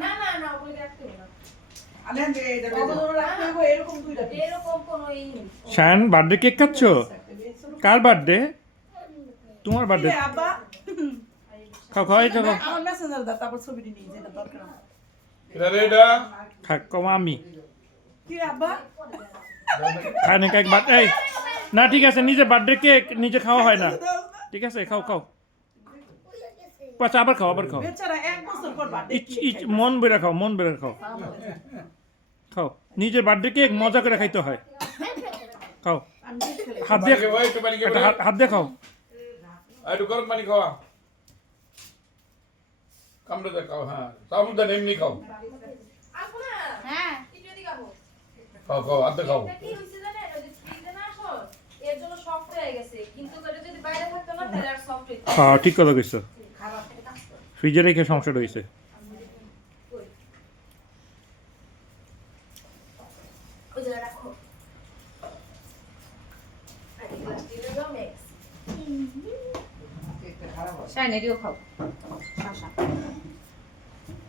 না না না ওগুলো রাখতে হবে না। শায়ন বার্থডে কেক খাচ্ছো? কার বার্থডে? তোমার বার্থডে। খাও খাও এই চলো আমার মেসেঞ্জার দাও তারপর ছবিটি নিয়ে যেটা দরকার আমার। খাক কমা আমি কি রে আব্বা? খায় না কেক বার্থডে না ঠিক আছে নিজে বার্থডে কেক নিজে খাওয়া হয় না ঠিক আছে খাও খাও আচ্ছা আবার খাও আবার খাও বেচারা 1 বছর পর বার্থডে মন বেড়ে খাও মন বেড়ে খাও খাও নিজের বার্থডে কেক মজা করে খাইতে হয় খাও হাত দিয়ে হাত দিয়ে খাও একটু গরম পানি খাওয়া কামড়ে খাও হ্যাঁ সামুদ্র এমনি খাও আপু না হ্যাঁ একটু এদিকে আহো। খাও খাও আধা খাও এটা কি হইছে জানেন ওই যে ফ্রিজে না আসো এর জন্য সফট হয়ে গেছে কিন্তু এটা যদি বাইরে থাকতো না তাহলে আর সফট হইতো না। হ্যাঁ ঠিক কথা কইছো খারাপ একটা কাজ করো। ফ্রিজে রেখে সমস্যাটা হয়েছে ওই জায়গা রাখো আর এই গ্লাস দিয়ে দাও নেক্সট শাইন এটিও খাও